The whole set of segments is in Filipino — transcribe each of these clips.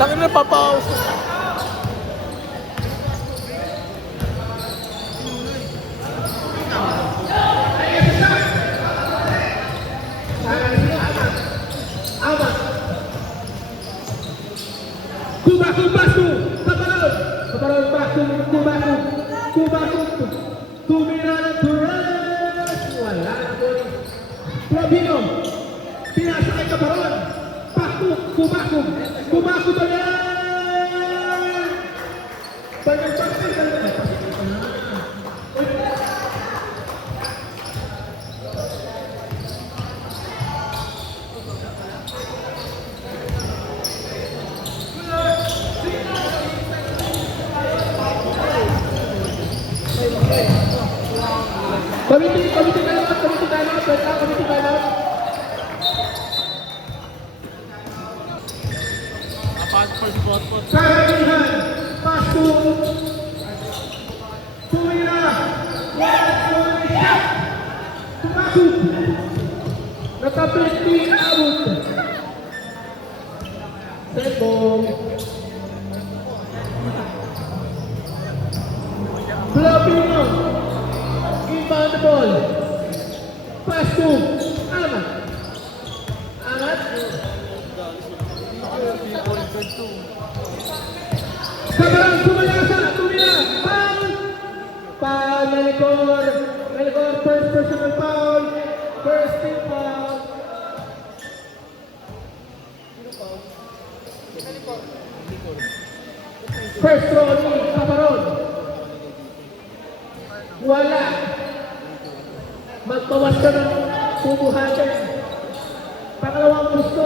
Tangin na papaus. Kumaku ba yan? Pagkakasal ka na. Committee timeout. Karamihan, pasto, tumira, tumaku, nakapiti out, sebong, Filipino, inbound the ball, pasto, amat, Sabarang kumalasa, tumira, foul, Melicor, first personal foul, first team foul. First throw ni Caparon. Wala. Magbawas ka ng bubuhatin. Pangalawang gusto.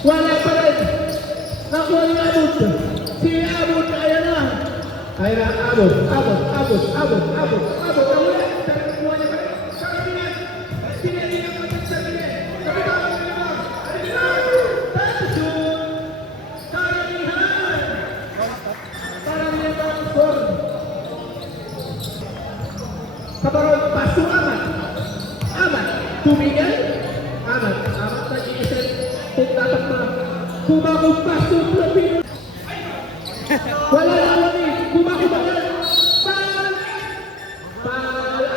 Wala pa rin. Nakuha ni Abot. Si Abot, ayan na. Ayan na, Abot. Nawala. Nakuha niya pa rin. Karamihan. Sinalihan pa rin sa rin. Kapitawan niya ba? Karamihan. Karamihan pa ang score. Kaparon, paso amat. Tumigay. Amat nag-iisip. Tatak na. Kumakumpas yung Filipino. Wala na ni. Kumakumpas. Foul.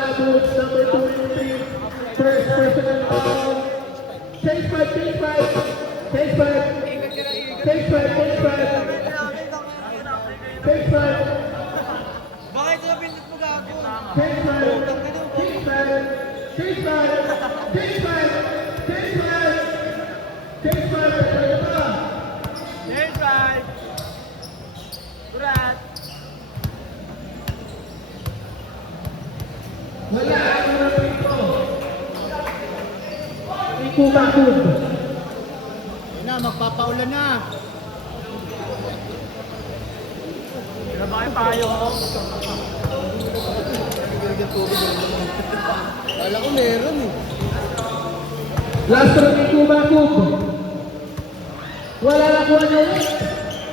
Abot number 23. First personal foul. Take five. Bakit na pinit mo gago? Take five. Kurat. Wala ako na dito. Ikubakub. Magpapaulan na. Nabay tayo. Kala ko meron eh. Last round ni Kubakub. Wala na kuha niya ulit.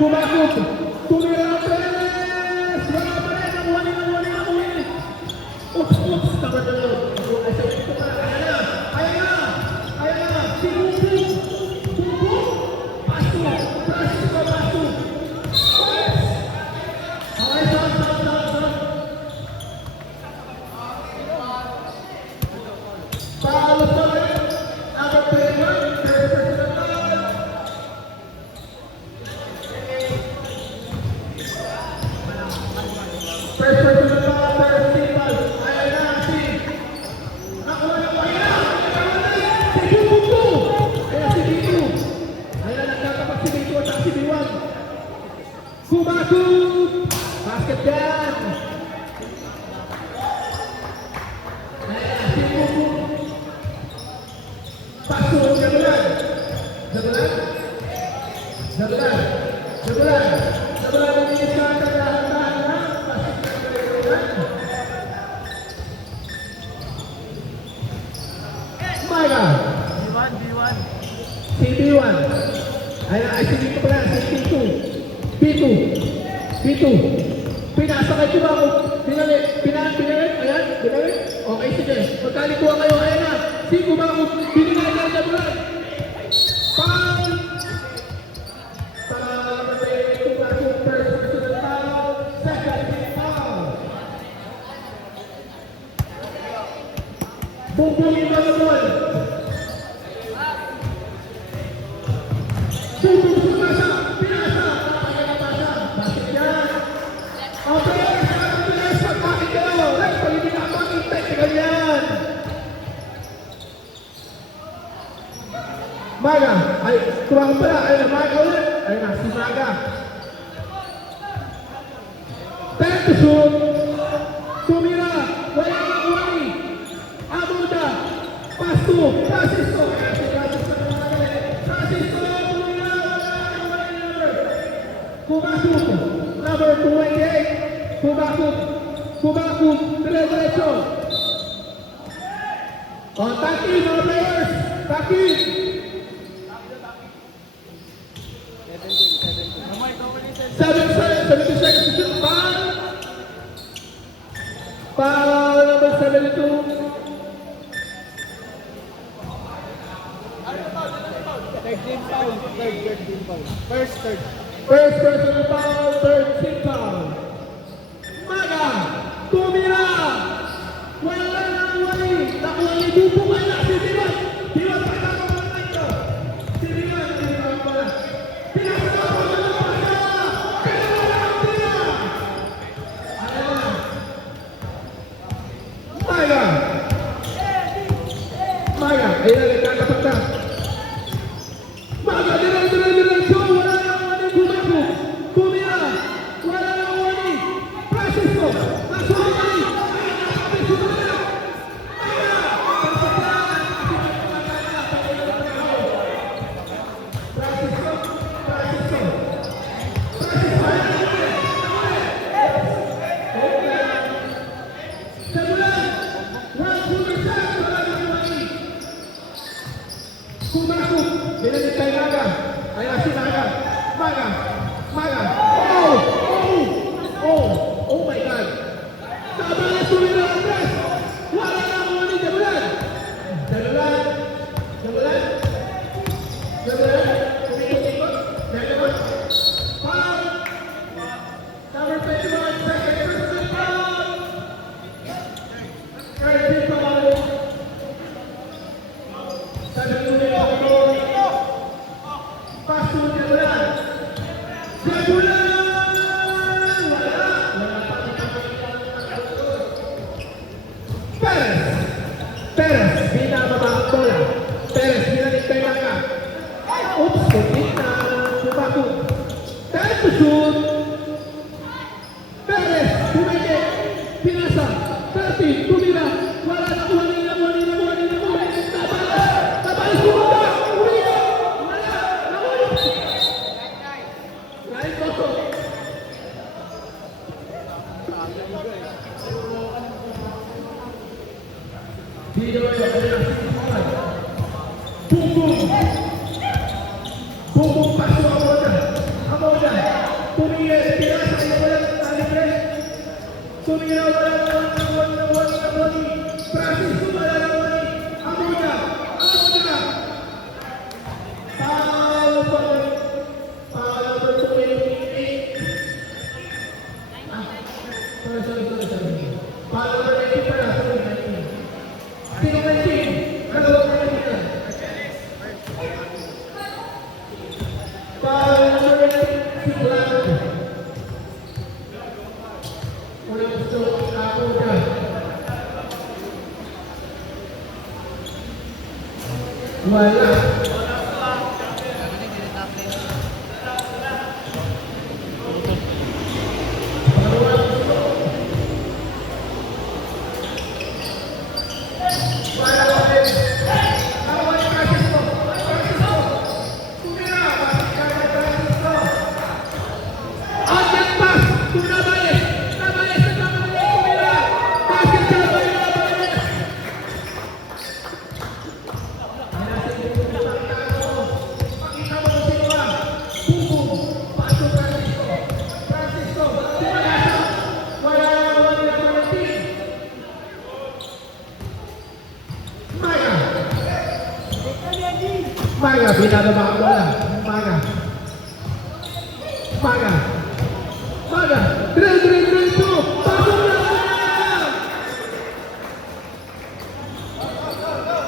Kubakub. Tumira ang press. Wala pa rin. Nakuha niya. Oops. Tapat na yun. Ayan na. Si Bubu. Pasto. Okay, stop. Paolo pa rin. Abot pa rin. First personal foul, first team foul. Ayan na, nakuha na po. Si Bubu. Ayan si Bitu. Ayan na, nagkatapat si Bitu at si Biwag. Kumaku. Basket yan. Ayan na, si Bubu. Paso, jagulan. B2. Pinasa kay Tumaco. Pinalit. Ayan, pinalit. Okay, sige. Magkalikuha kayo. Ayan na. Si Tumaco. Pinilay na bulan. Pang! Tumaco first personal foul. Second foul. Bumbungin na naman. Bumbung sa masa. Pinasa. Bakit yan? Okay, bakit kayo? Pag hindi na makintay, ganyan. Maga, ay, tumawag pala. Ayun na, Maga ulit. Ayun na, si Maga. Time to shoot. Tumira. Wala na kuwari. Abuda. Pasto. Francisco. Francisco. Tumira. Pumasok. Number 28. Pumasok. Dire-diretso. O, taki, mga players. Taki. 70 seconds to shoot. Foul number 72. Third team foul. Third team foul. Third. First personal foul, third team foul. Maga, tumira. Wala nang wali. Nakuha ni Bubo na si Diwan. Diwan pa na ako ng ito. Si Diwan pala. Pinasa ako na pasa. Maga, ayun na nagkakapat na. Maga, diretso, wala nang wali. Bumago, kumira. Wala nang wali. Francisco, nasulit kami. Kumasok, binanit kay Maga. Ayan si Maga. Maga. Oh my God. Tabalas tumira ang press. Wala na ang wali, Jabulan. Kumikot. Dalawa. Foul. Number 21, second personal foul. Third foul. Sabi ko na ito. Pasto Jabulan. Perez, binababa ang bola. Perez, binalik kay Maga. Oops, kulit na. Bumago. Time to shoot. Perez, bumalik. Pinasa. 30, tumira. Wala na, wali na. Tabalas, bumaba. Umiya. Wala. Nawali. Right ko. Bumbong paso Amoda. Tumingin, pinasa kayo wala talipres. Tumingin wala. Francisco wala. Amoda. Foul number 28. Sorry. Foul number 80 pala. Sino 19? Ano ba kayo nila? Foul number 8, si Blanco. Unang gusto ako ka. Wala. Maga, binababa ang bola. Maga. Maga. Maga. Drill po. Pasok na!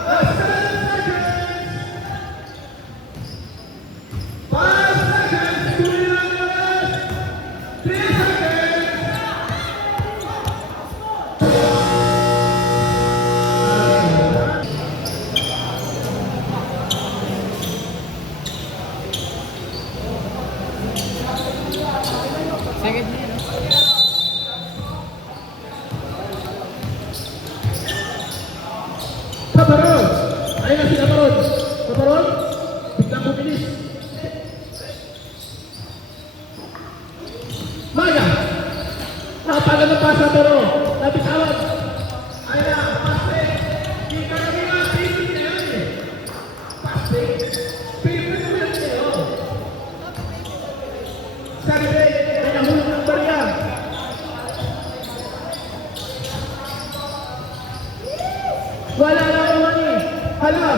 Last 10 seconds. 5 seconds. 2 minutes. 3 seconds. Second niya, no? Kaparon! Ayun na si Kaparon. Kaparon, biglang bumilis. Maga! Napagal ng pasa pero nabitawan. Ayun na, pase. Di ka kami nga, favorite na yan eh. Pase. Favorite na yan eh, oh. Saturday, may nahulog ng barya. Wala na ako mani. Hala.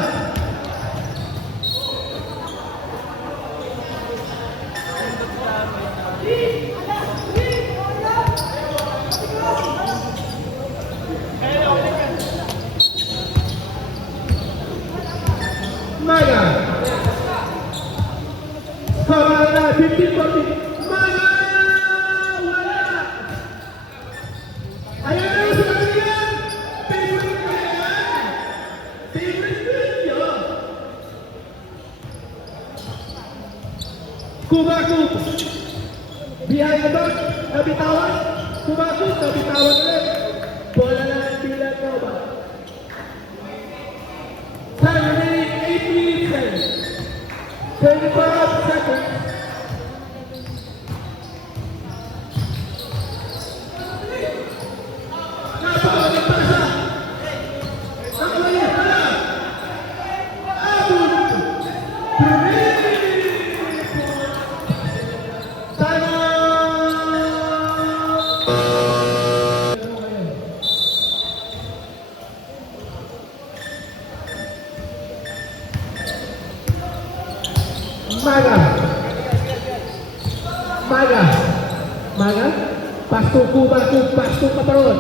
Maga. Kawala na, 15-14. Maga! Wala! Ayan na yung sabi niya! Favorite ko yan! Favorite ko yun! Kubakub! Behind the back, nabitawan. Kubakub, nabitawan ulit. Bola na ang bilang ko ba? Time remaining 8 minutes. 25 seconds. Maga. Maga. Maga. Pasto Kubakub, pasto Kaparon.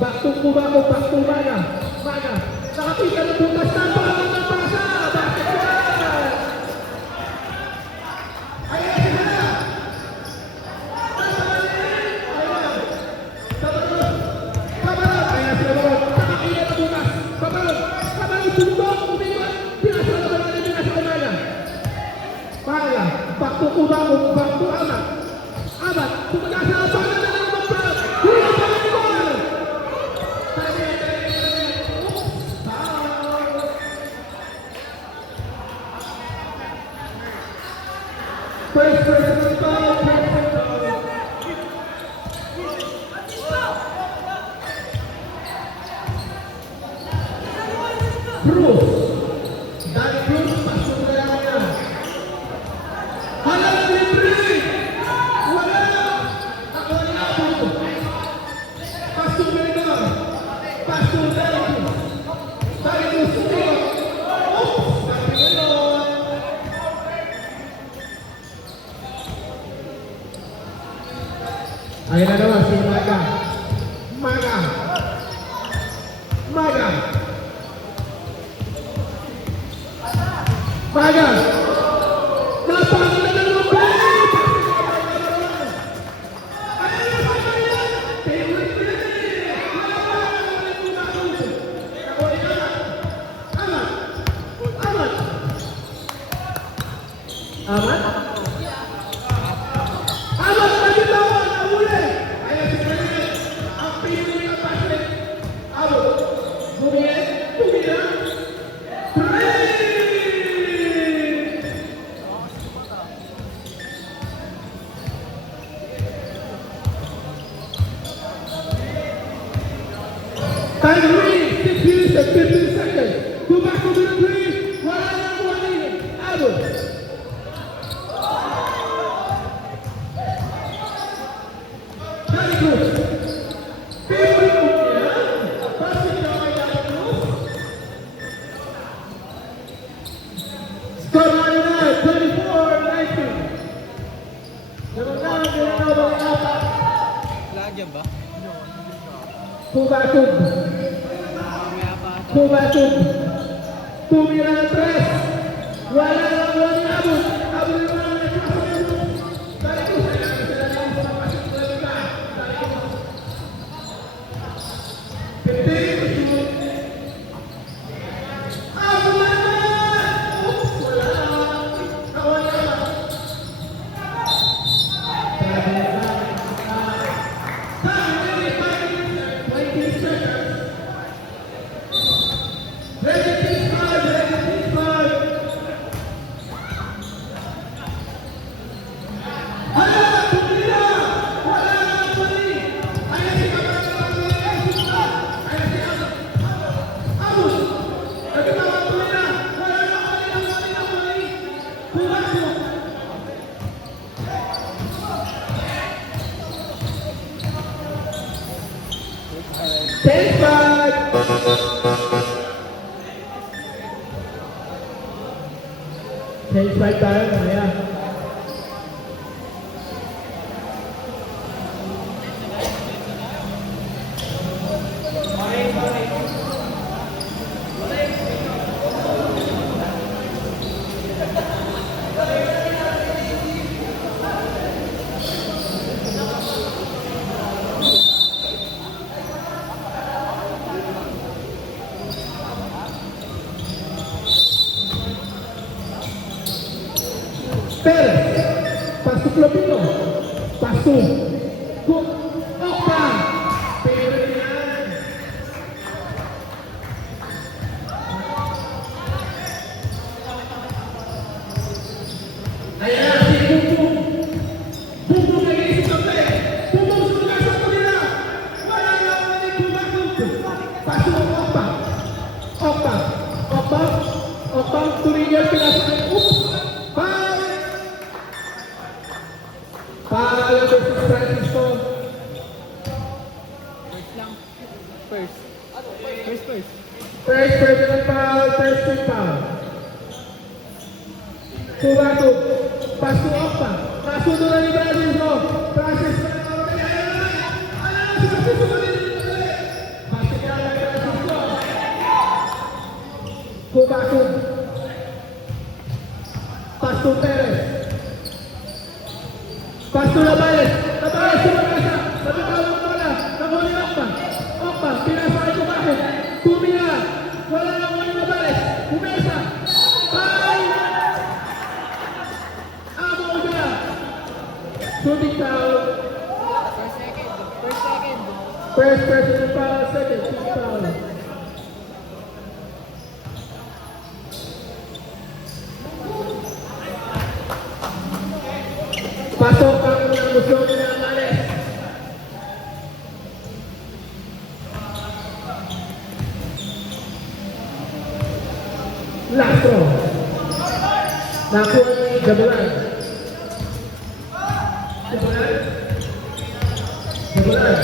Pasto Kubakub, pasto Maga. Maga. Nakapita na bukas na pasa ng pasa. Basketball! Ayan sila na. Ayan. Kaparon. Kaparon. Ayan sila Kaparon. Nakapita na bukas. Kaparon. Kaparon. Sundok. Umiwan. Pinasa na ba natin pinasa na Maga. Maga. Pasto Kubakub, pasto Amat. Amat. Tumagas na ang pasa na ng Mabrad. Hula sa basketball! First person foul, Cruz. Dari Cruz, pasok na lang yan. Halang libre! Wala! Nakuha niya ako. Pasok na rin ako. Pasok na rin ako. Dari Cruz, oops! Sabi ko yun. Ayan na naman si Maga. Maga. Maga. Maga. Napakita na naman play! Ayan na sa kanya! Favorite play! Wala pa! Wala po na ako. Ako ay Amat. Amat. Amat? Amat na bitawan! Nahuli! Ayan si President. Ang pinili ng basket. Abot. Bumili. Bumili. Three! Time remaining 6 minutes and 15 seconds. Go back to the three. Wala na ang wali. Abot. Dari Cruz. Favorite mo yan. Basket na kay Dari Cruz. Nandiyan ba? Kubatog. Mamaya pa. Kubatog. Tumira ng tres. Wala lang wala abot. Abot na lang ang kasabi. Dahil ko sa ilang sila lang sa pasok na liga. Dahil ko. 15. Abot na lang! Oops! Wala lang. Nawala lang. Sabi na lang. Time, 20 seconds. Ready, please, five. Ready, please, five. Hala! Tumira! Wala nang mali! Ayan si Kapatid! Ayan si Abus! Nagkatawa tumira! Wala nang mali! Pumasok! Ten five. Ten five tayo, Maya. Perez, pasok Lopino, pasok, Okpa, pero yan. Ayan na si Bumbong, Bumbong nag-iisip ng play, Bumbong sumasok ko nila, wala na ulit pumasok, pasok Okpa, Okpa, Okpa, Okpa, Turigel pinasok, oops, foul! Palo versus Francisco. First lang. First. First. First personal foul, first team foul. Kubatog. Paso Okpa. Paso doon ni Francisco. Francisco. Alam si Francisco malilit. Paso niya lang Francisco. Kubatog. Paso Perez. Pasto Labaez, sumagasa, natutawag mo na, nahuli Okpa, Okpa, pinasa ay kumakot, tumira, wala nang huli Labaez, umesa, ay! Amo na! Shooting foul, First second. first personal foul, second team foul. Pasok ang gusto nila Labaez. Lastro. Nakuha ni Jabulan. Jabulan. Jabulan.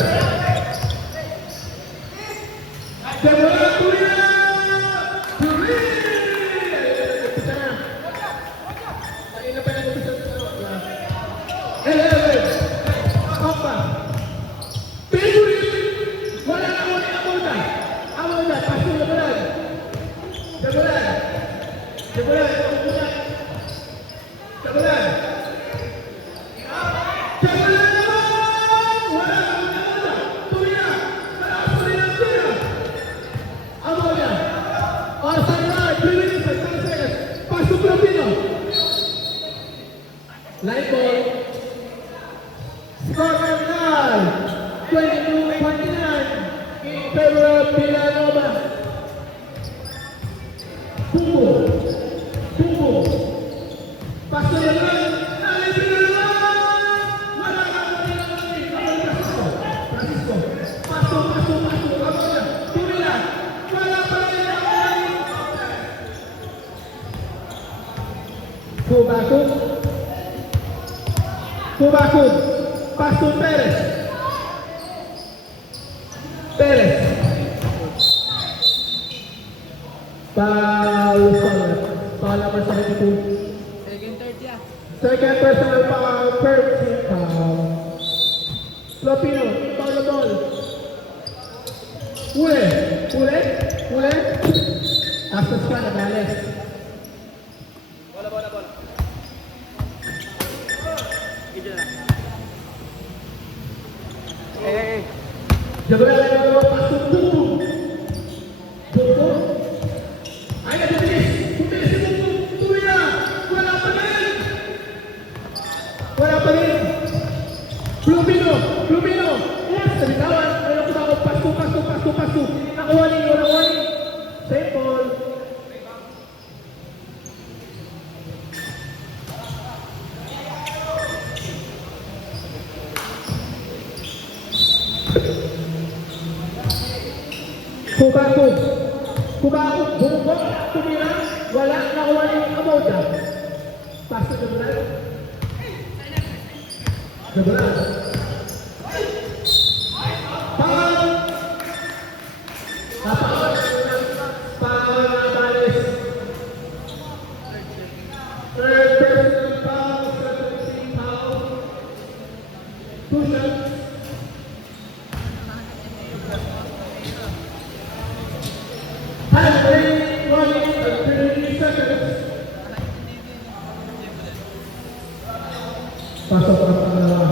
Jabulan, Turina! Turina! Ito na. Kanina pa nag-umpisa sa Okpa. Pinuri! Wala na ulit Amolda. Amolda, pasok Jabulan. Jabulan. Jabulan, Jabulan. Jabulan. Jabulan naman! Wala na ulit Amolda. Turina. Malakas pa rin ang tira. Amolda. Outside line, 3 minutes and 10 seconds. Pasok Lopino. Line ball. Score of 22-29 in favor of Villanova. Bumbo. Pasok na lang. Ay, Villanova! Wala ka mo nila. Francisco. Pasok. Amanda. Tumila. Wala pa rin ang Kubatog. Pasok Perez. Foul number 72. Second, third, yeah. Second personal foul, third team foul. Lopino, foul the ball. Uli. Astas ka, Nagales. Jago lang ang mga pasok Buko. Ay, nagbibilis si Buko. Tuloy na. Wala pa rin. Plumino. Yes, nabitawan. Ayaw ko ba ako pasok. Nakuha ninyo. Simple. Kubako, bumukok, tumira, wala, nakuha niyo yung Amoda. Pass to Gabriel. Foul! Foul na Balis. Third personal foul, second foul. 2 shots. Time 1 minute and 30 seconds. Pasok ang pangalawa.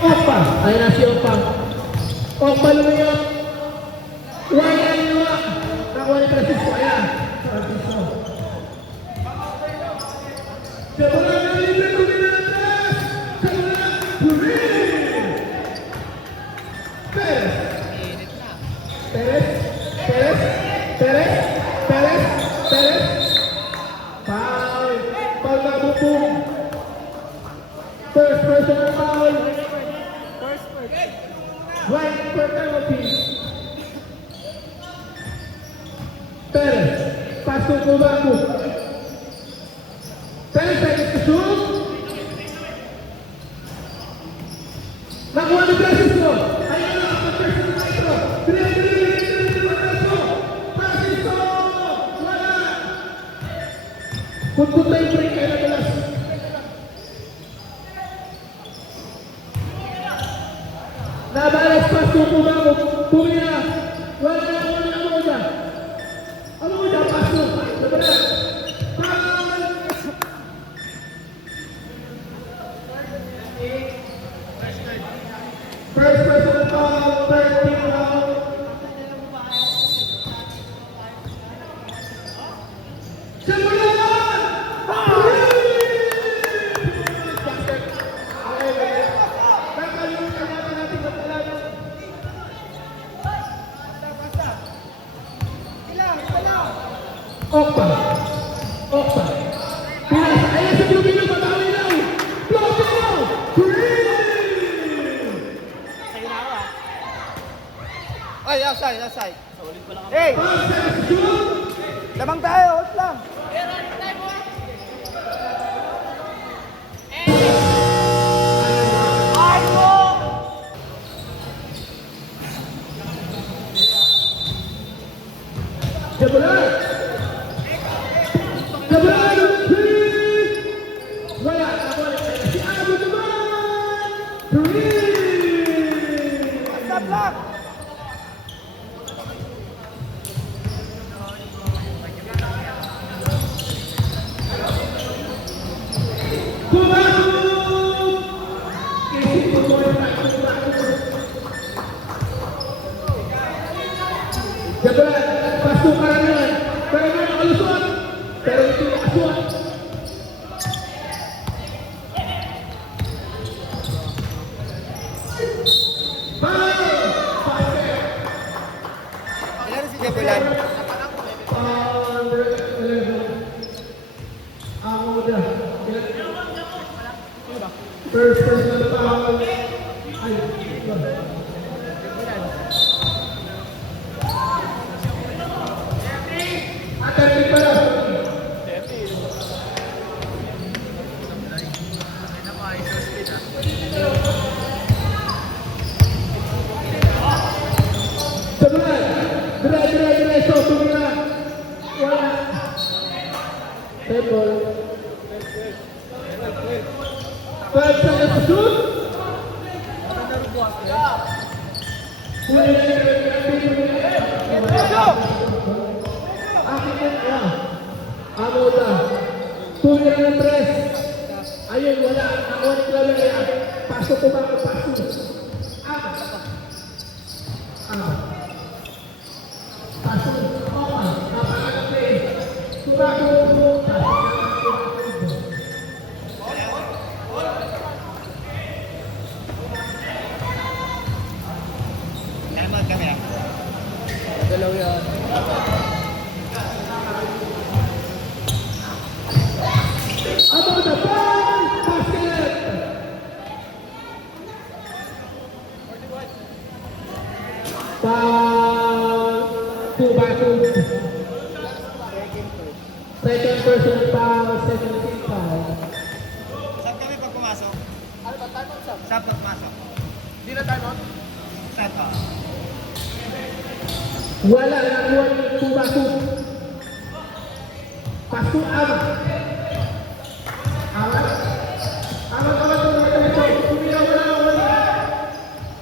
Okpa. Ayan na si Okpa. Okpa lumayo. Wala niwa. Nakuha ni Francisco. Ayan. Francisco. Sebula na libre Kuminatas. Sebula. Green. Perez. Foul na Bubong. First personal foul. Right for penalty. Perez. Pasok Kubako. 10 seconds to shoot. Nakuha ni Francisco. Ayan na ang personal maestro. Francisco. Wala. Kung tayo break ay nagalas. Nabalas pasok Kubako. Pumila. Wala na ako ni Amoda. Pasok. Nabalas. First personal foul, third team foul. Okpa. Pinas. Ayan sa Plumino, matawi lang. Plumino. Green. Ay, outside. Hey! Lamang tayo, hot lang. Jabulan. Green. Wala. Si Abo naman. Green. Stop lang. Jabulan, pasok karangan. Karangan nakalusot. Pero ito yung aswat. Ilan si Jabulan? First personal foul. Akan pala. Sebelah. Direso. Tumira. Wala. Table. 5 seconds to shoot. Tumira ng tres. Ayun, wala. Nakuha ni Claveria. Paso tumako, paso. Paso. Opa. Napakaganda. Tumako. Dalaw yan. About the ball, basket. Foul, 2-2. Second personal foul, second team foul. Saan kami pag pumasok? Ano ba? Time out, Sam? Saan pag pumasok? Di na time out? Saan pa? Wala, nakuha ni 2-2. Paso, amat. Amat. Tumira, wala.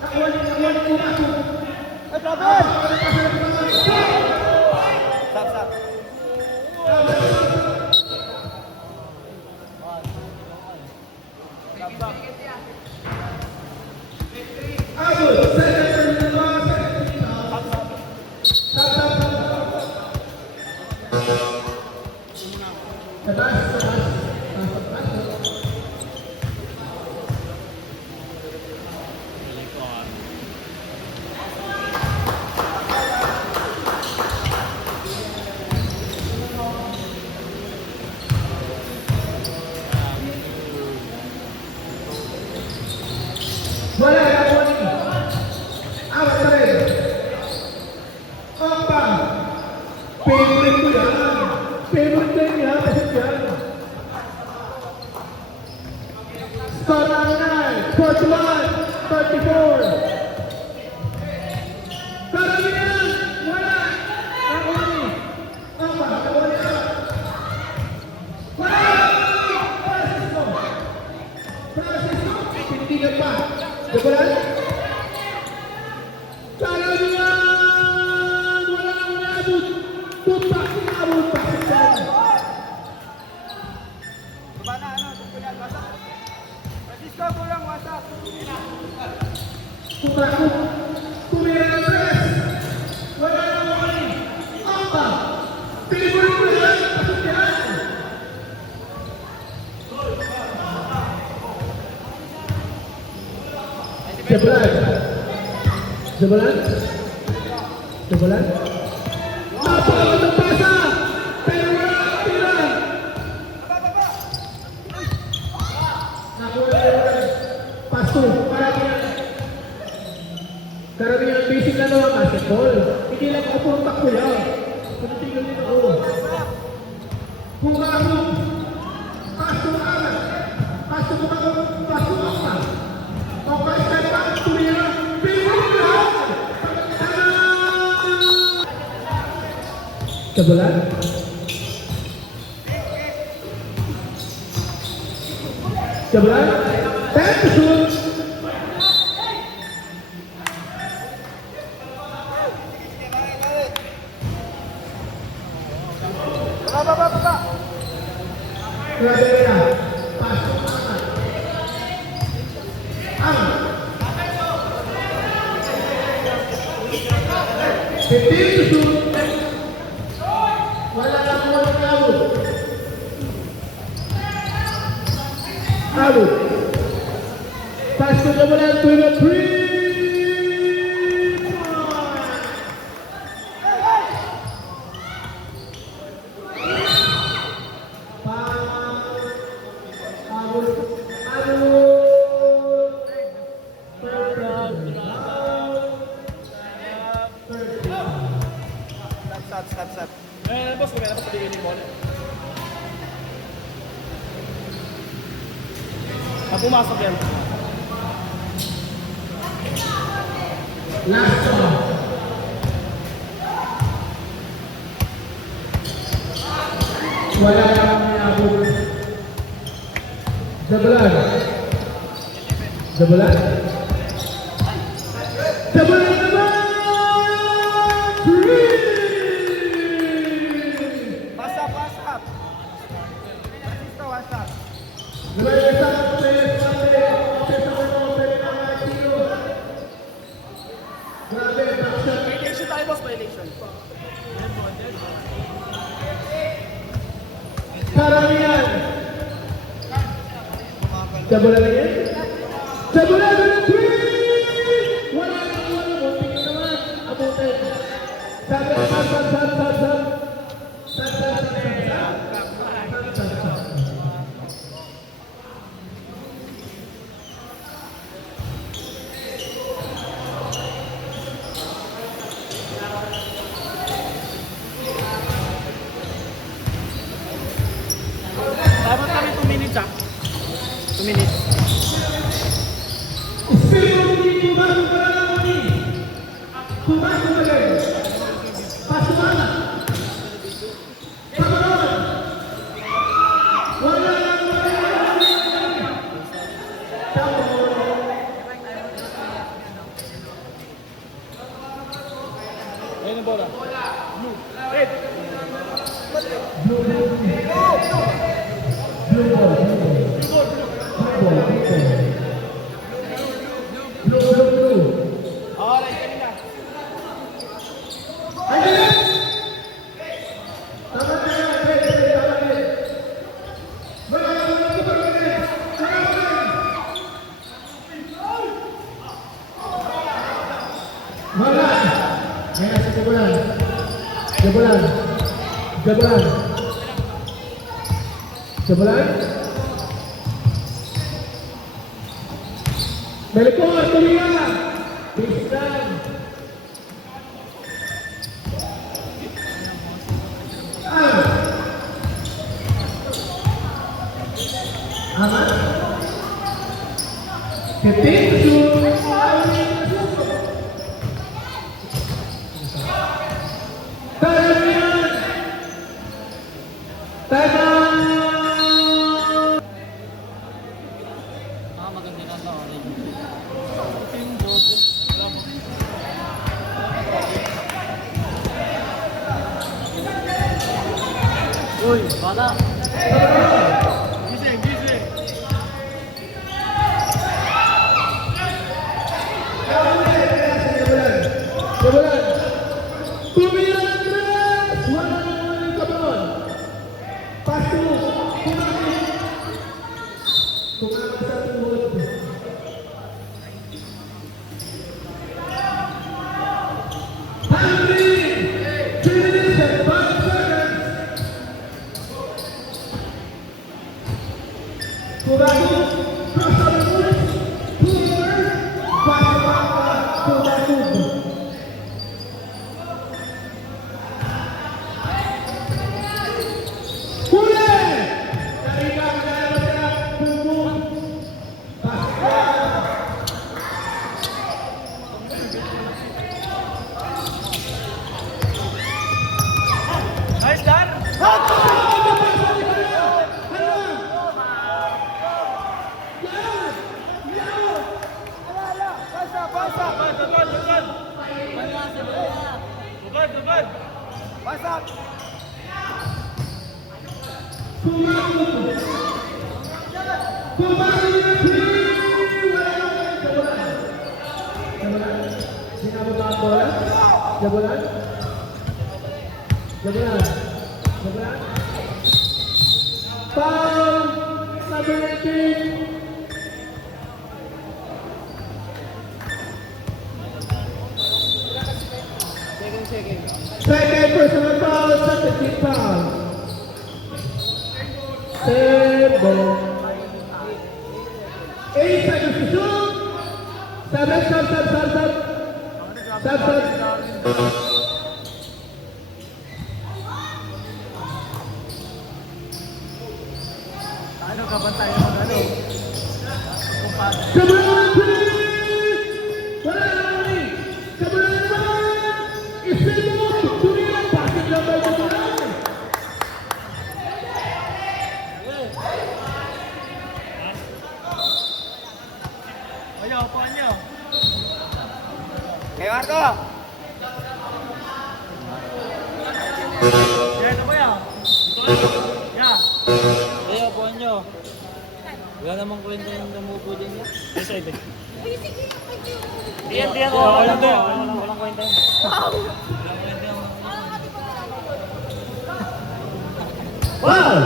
Nakuha ni 2-2. Ay, Robin! Stop. Abot, second wala, nakuha ni. Awat pa rin. Opa. Favorite ko yan. Favorite ko yan. Score ang 9. 41. 34. Karamihan. Wala. Nakuha ni. Opa. Nakuha ni. Wala. Francisco. Tindigan pa. Jabulan. Karamihan. Wala ang nabot. Tutak sinabot. Baba na, kukulan, wasak. Francisco, kulang, wasak. Tutak. Tumira ng tres. Wala ang mali. Opa. Favorite ko yan. Pasukyan. Jabulan. Napakagandang pasa. Pero wala ang tira. Nakuha na rin. Pasto. Karamihan basic na naman basketball. Hindi lang ako puro takbo yan. Pagtitigil din ako. Pumasok. Pasto alat. Pasto ako. Opa, step back, tumira. Favorite ko yan. Jabulan. Time to shoot. Baba. Claveria. Pasok amat. Amat. 15 to shoot. Wala lang mo ng abot. Pass to Jabulan to the 3. Stop. Boss, kumaya na pa sa bigay ni Mon. Pumasok yan. Last ball. Wala lang may abot. Jabulan naman! Jabolan again. Jabolan with 3! Wala na, wala. Muntik na naman. Abutin. Sab. Dapat kami 2 minutes ah. 2 minutes. Espero ni Tubago para lang ni. Tubago magaling. Pasumana. Pagkaroon. Wala lang. Ayun yung bola. Blue. Red. Blue ball. Blue. Alright, kanina. Ayan! Tama na yan. Wala. Ayan si Jabolan. Melipon, tuloy na. Tristan. Aman. Ketik. Uy, bala. Gising. Jabolan. Tumira ng tres. Wala naman yung kabon. Paso. Kumamit sa tuhod. Henry. 3 minutes and 5 seconds. Tubago. Cross on the foot. Tuber. Tubago. Nice done. Tugad. Pasak. Jabolan. Foul. Number 18. Second personal foul, second team foul. Table. 8 seconds to shoot. Stop. Ano ka ba tayo mag-ano? Jabolan, please! Wala naman! Jabolan naman! Isipon! Tumilang! Bakit lang ba ito naman? Ayaw, upuan niyo. Kay Marco! Yan, ano ba yan? Yan. Kaya po nyo. Wala namang kwenta yung namupo din yun. Yes, I did. Diyan, walang kwenta yun. Wow!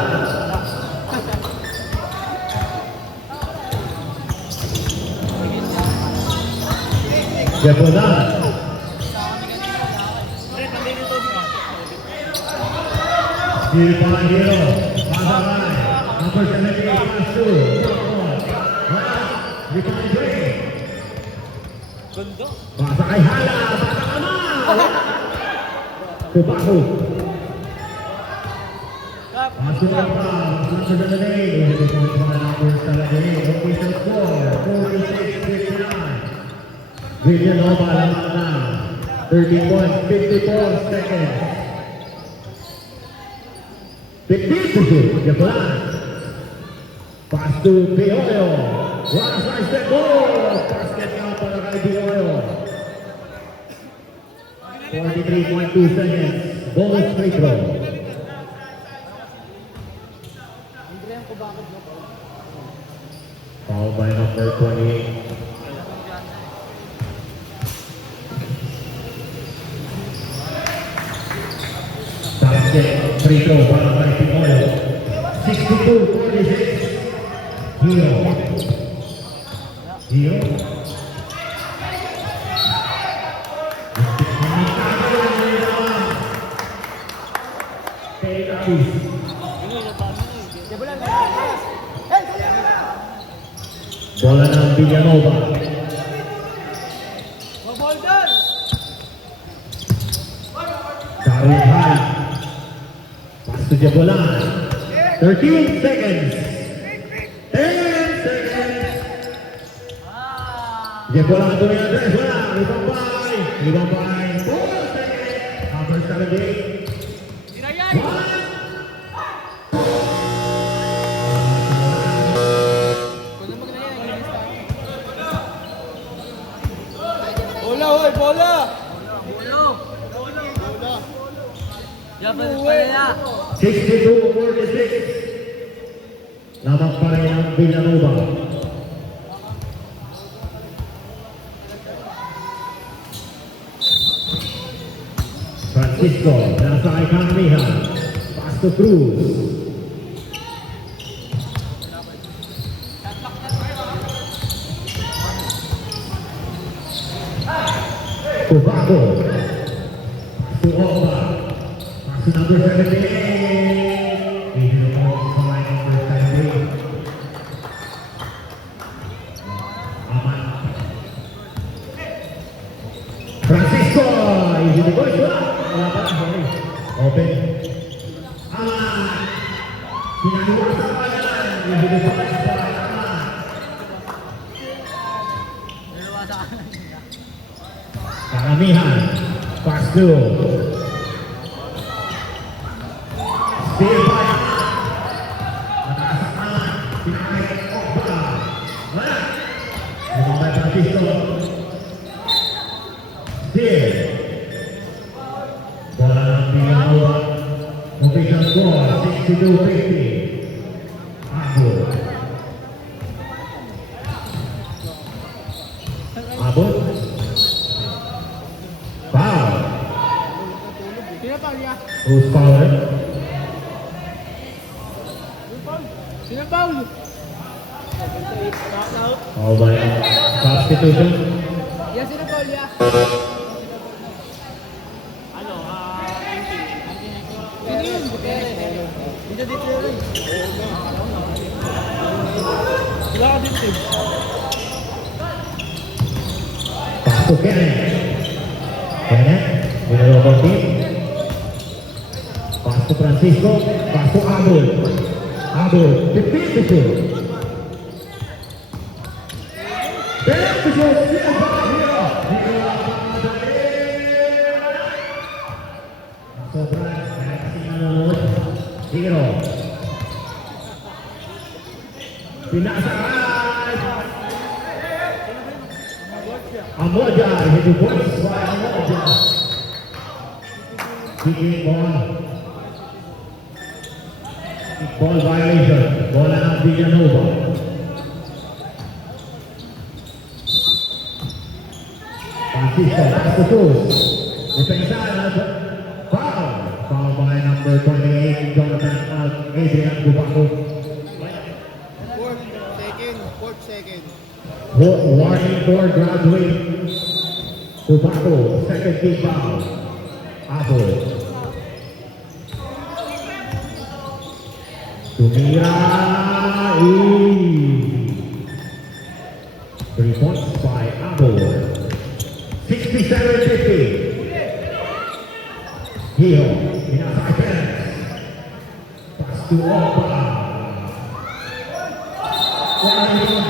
Japonan. Silvano, Mazaray, number 78, pass to, Ricardo Gray. Gundo. Pasa kay Hala, pasa ka na! Tubaho. Paso lang pa, number 78, ito po mga numbers talaga eh. Official score, 46-59. Villanova lamang na, 30 points, 54 seconds. 50 Japan. Pass to Pioyo. One side step goal. Basket out para kay Pioyo. 43.2 seconds. Ball free throw. Foul by number 28. Basket free throw para kay Pioyo. 62-46. Hero. Hero. Bola ng Villanova. Darwin Hall. Pass to Jabolan. 13 seconds. 10 seconds. Jabolan tuloy ang dress. Wala. Ibabay. 4 seconds. Number 78. 1. Bola, hoy, bola! Japan Palaya. 62-46. Lamang pa rin ang Villanova. Francisco, nasa kay Carmihan. Pass to Cruz. Tubago. Pass to Oba. Pass to number 78. Easy to call sa line number 78. Aman. Francisco! Easy to go. Wala pa. Sorry. Open. Aman. Pinanuwasan pa yan. Easy to go. Karamihan. Pass to. Steal by Nakasak na. Pinakay Oba. Wala. Ito by Francisco. Steal. Bola ng Villanova. Official score 62-50. Abot. Abot. Foul. Who's fouling? Sino foul? Foul by substitution. Yan, sino foul ya? Sino yun? Dito dito rin. Wala ka dito eh. Pass to Kenneth. Kenneth. Villanova team. Pass to Francisco. Pass to Abul. Abul. 15 to shoot. 10 to shoot. Steal by Hero. Hero ang pamadali. Sobra. Kaya kasi nanonood. Hero. Pinasakan. Amoja. Hito points by Amoja. Kicking ball. Ball violation. Bola ng Villanova. Francisco, pass to Cruz. Depensa na foul. Foul by number 28, Jonathan Adrian Bubaco. Fourth second. Warning for graduate. Tubago, second team foul. Abo. Tumira. 3 points by Abo. 67-50. Hill, pinasay Perez. Pass to Opa. Wala rin.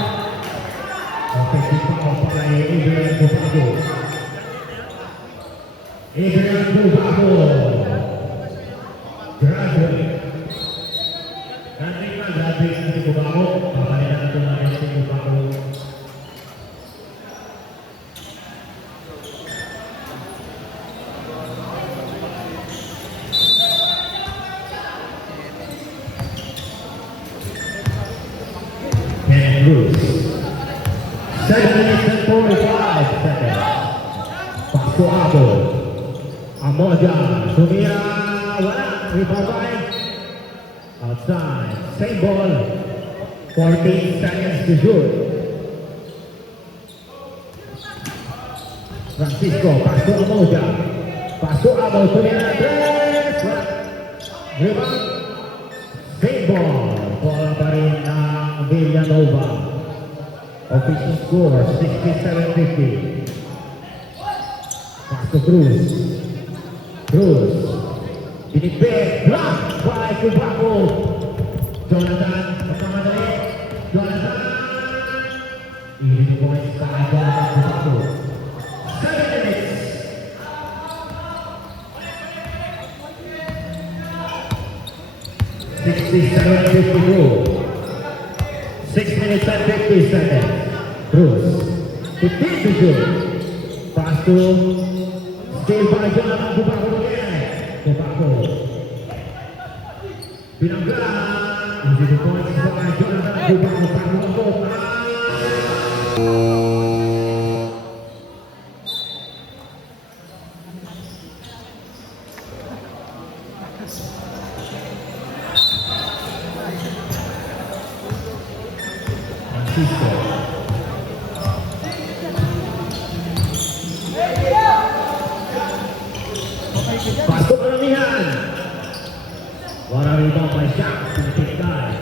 Offensive foul para Adrian Tubago. Adrian Tubago. Graduate. Graduate na si Tubago. Papalitan na ito natin si Tubago. And Bruce. 7 minutes and 45 seconds. Pasko Abo. Amoja. Sumira. Wala. Rebound. Outside. Same ball. 14 seconds to shoot. Francisco. Pasko Amoja. Pasko Abo. Sumira. Tres. Wala. Rebound. Same ball. Bola pa rin ng Villanova. Official score, 67-50. Pass to Cruz. Cruz. Binibig. Block by Tubago. Jonathan. Pagkamadali. Jonathan. Easy points by Jonathan Tubago. 7 minutes. $67.52. 6 minutes and 50 seconds. Cruz. 15 to shoot. Pass to steal by Jonathan Tubago again. Tubago. Pinangga. Easy to points by Jonathan Tubago. Tubago. Francisco. Pasok Alamihan. Wala rebound by Shaq. Pinipigay.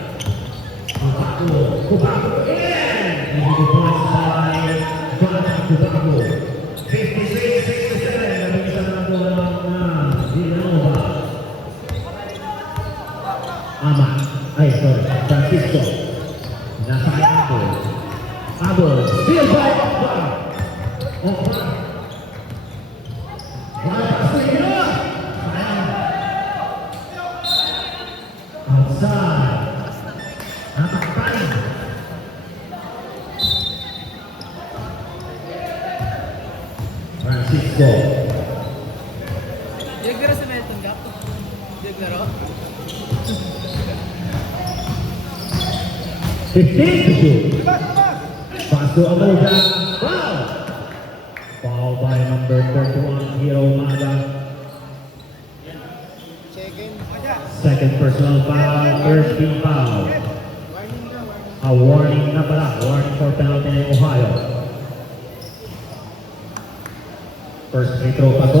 Tubago. Tubago again. Easy to points by Jonathan Tubago. 56-67. Nabigisa na ito ng Villanova. Amat. Ay, sorry. Francisco. Nasa Abo. Abo. Steal by Opa. Opa. Wala sa inyo. Sayang. Outside. Natakpan. Francisco. Naglaro sa Melton Cup? Naglaro? 15 to shoot. Pass to Amoja. Foul. Foul by number 41, Hero Maga. Second personal foul, first team foul. A warning na pala. Warning for penalty ng Ohio. First free throw pa to.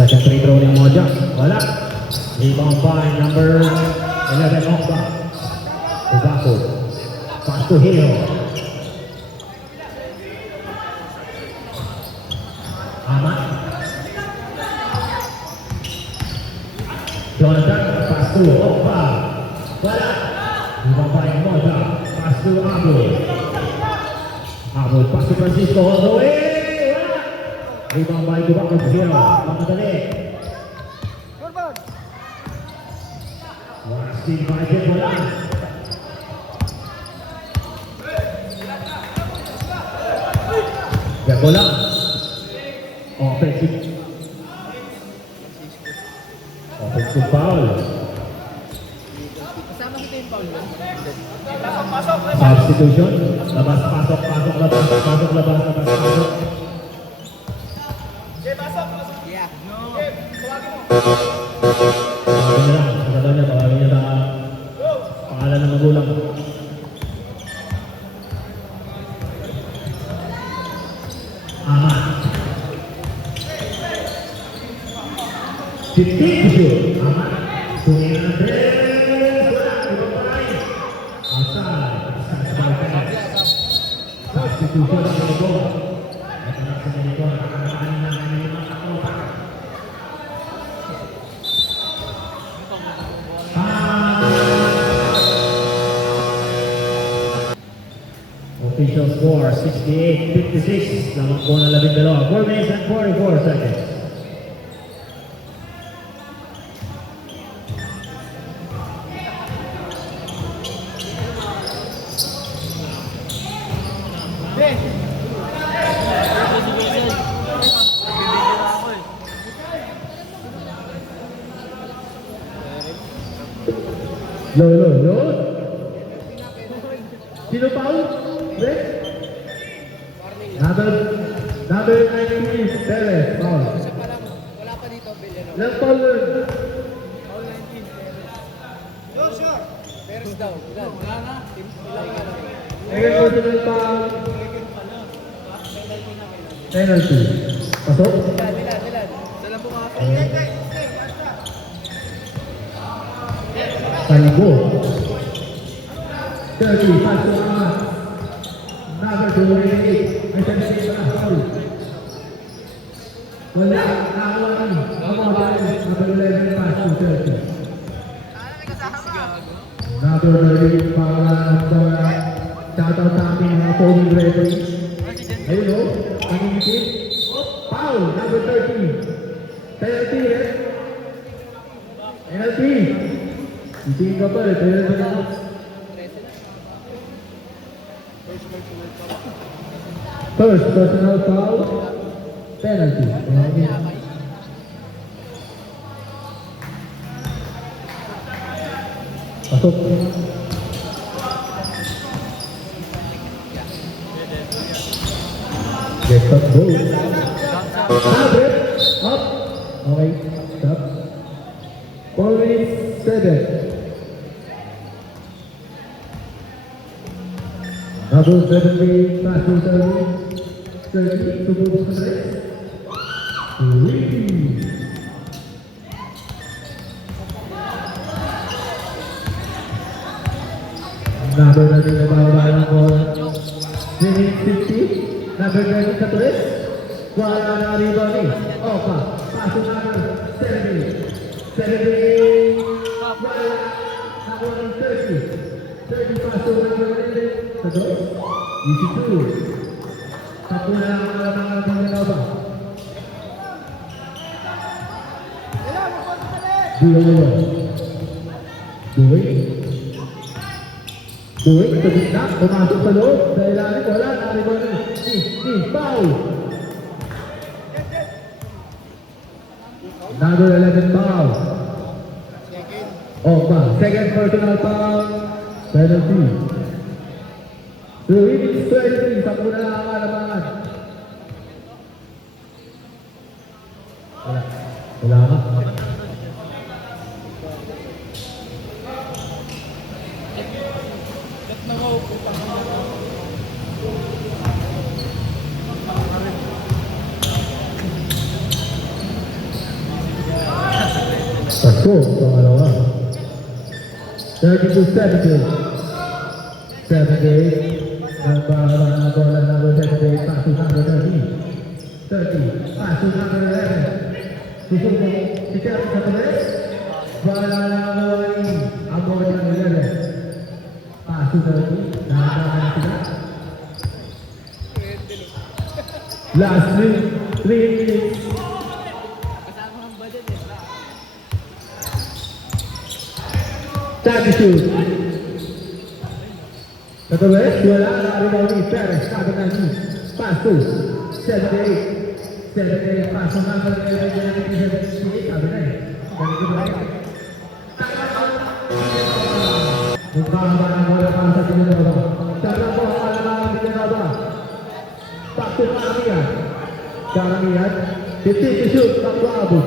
Second free throw ni Moja. Wala. Rebound by number 11, Okba. Tubago. Pass to Hill. Amat. Jonathan. Pass to Okba. Wala. Rebound by Moja. Pass to Abo. Abo. Pass to Francisco all the way. Rebound by Tubago to Hill. Pamadali. Steal by Jebola. Jebola. Offensive foul. Kasama sa team foul yun? Substitution. Labas, pasok, pasok, labas, pasok, labas, labas, pasok. Yeah. Pagkakita 15 to shoot. Aman. Kunin na Andres. Wala. Ibang palay. Asal. Substitution ng logo. Ito na sa nito. Nakakain na ng mga kakopa. Official score 68-56. Lamang po ng 12. 4 minutes and 44 seconds. Lo. Sino Paul? Red? Number 19, Perez, Paul. Wala pa dito, Billero. Ilang Paul yun? Joshua! Peres daw. Ilan? Wala na. Ilan ka lang. Second personal foul. Penalty. Pasok? Ilan. Sala po mga Talibo. 30, pasok naman. Number 28. May sabi na foul. Wala. Nakakuha kami. Ako mabalik. Number 11, pasok 30. Number 30, para shoutout sa ating mga Tony referees. Ayun o, pangingipin. Foul, number 30. Penalty, eh? Penalty. Itingin ka pa, penalty na. First personal foul, penalty. Pasok. Get up, go. Up. Okay, stop. 4 minutes, 7. Number 70, pass to 30, to move to the next. 3. Number 30 na babalang ko. Minute 50. Number 30 Catules. Wala na rebound ni. Opa. Pasok number 70. 70. Wala. Number 30. 30 pasok number 30. Catules. 22. Satu na ang mga ba? Duit ke gitna, masuk ke loob, dari lari bola, ni, foul. Number 11 foul. Second personal foul, penalty. 3-20, satu na lang ang labangan. Wala nga. Pasok, pangalawa. 32-17. 78. Ang bola number 78. Pasok number 30. 30. Pasok number 11. Susuko si Terry Catules. Bola number 1. Ang bola number 11. Pasok 30. Nakakakaan sila. Last 3 minutes. Time to shoot. Catules, wala na rebound ni Perez. Sabi na ni Pasok 78. 78. Pasok number 11. Sabi na eh. Ganito ba yan? Nagbaba ng bola para sa Pinanaba. Sarang po ang alamang ang Pinanaba. Pasok Karamihan. Karamihan. 50 to shoot. Takbo Abot.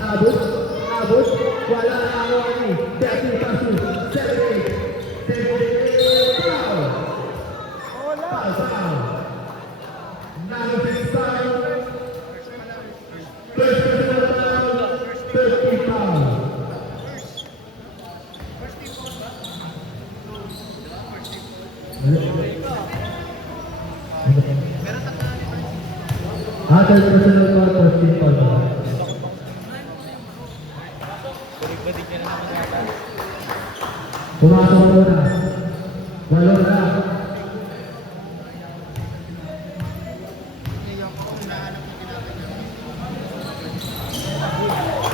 Abot. Wala na ang wani. 30 pasok. 78. 78. Foul. Foul. Number 6 foul. First personal foul. First team foul. Atal personal foul, first team foul. Balik-balik ka naman yata. Pumasok muna. Walo na.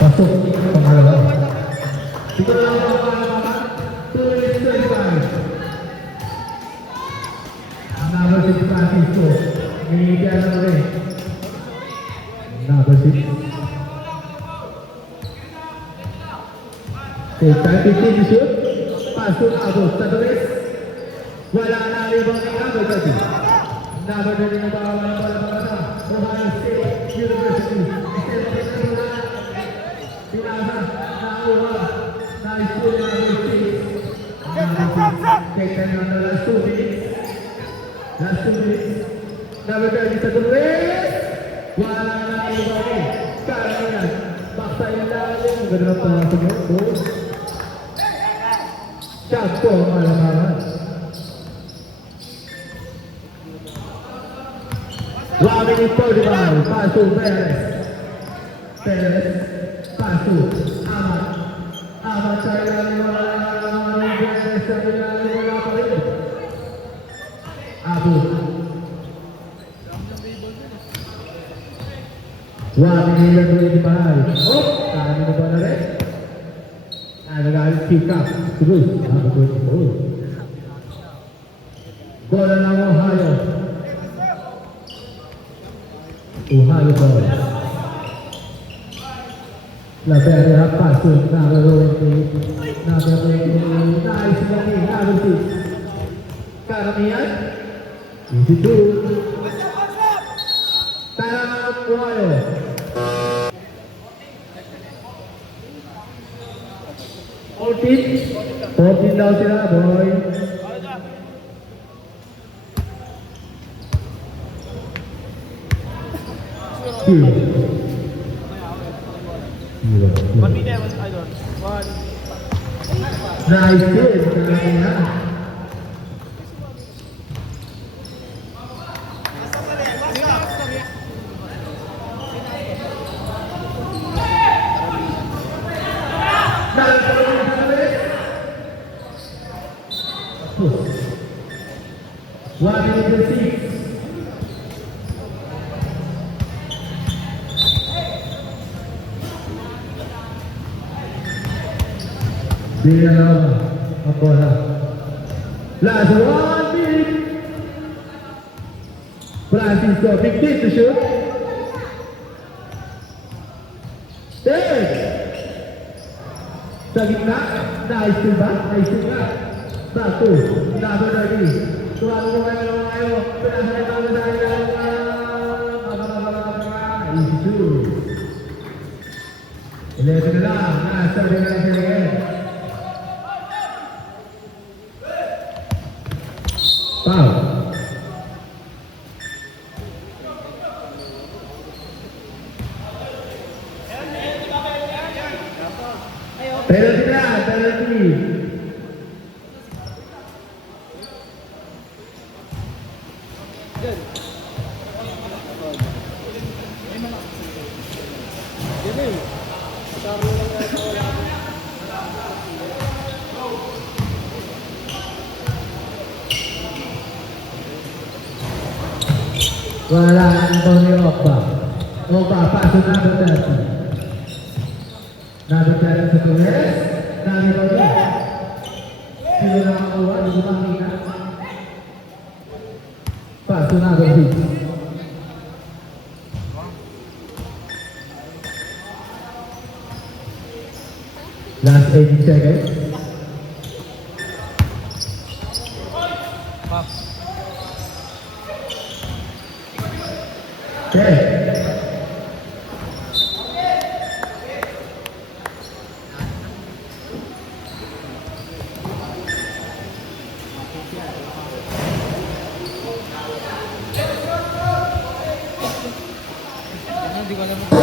Pasok. Pangalawa. Siguro lang ang pangalawa. 2-35. Number 6 Francisco. Miguel Rey. Number 6. Okay, time 15 to shoot. Pasok na ako. Tadores. Wala na ibang number 30. Number 30 na bawal ng bola para Ohio State University. Pinasa, nakuha, na-school na number 6. Take time on the last 2 minutes. Last 2 minutes. Number 30 Tadores. Wala na ibang karamihan. Baksa yung lalim. Ganda na pasok yun. Shot po, malamangan. 1 minute 45. Paso Perez. Perez. Paso. Amat. Amat sa ilalim wala. Perez sa ilalim wala pa rin. Abu. 1 minute 25. Oh! Kami na ba na rin? Nagalit pick up. Terus. Number 24. Bola ng Ohio. Ohio ball. Labere at paso. Number 20. Number 20. Nice money. Number 6. Karamihan. Easy to. Tarang Ohio. Fourteen daw sila, boy. Nice hit, Karamihan. One minute 6. Bilang apa lah? Last 1 minute. Francisco, 15 to shoot. 10. Sa gitna, nice to back, nice to back. Satu, number 30. Tuhan ayo, berhasil kamu saya. Easy shoot. Ini sudah, asal dengan saya. Foul. Penalty na, penalty. Wala Antonio Ogba. Ogba pasok number 30. Number 30 sa Torres. Number 30. Sino na ang kawa? Hindi ko makita. Pasok number 6. Last 18 seconds. Okay. Hindi ko alam.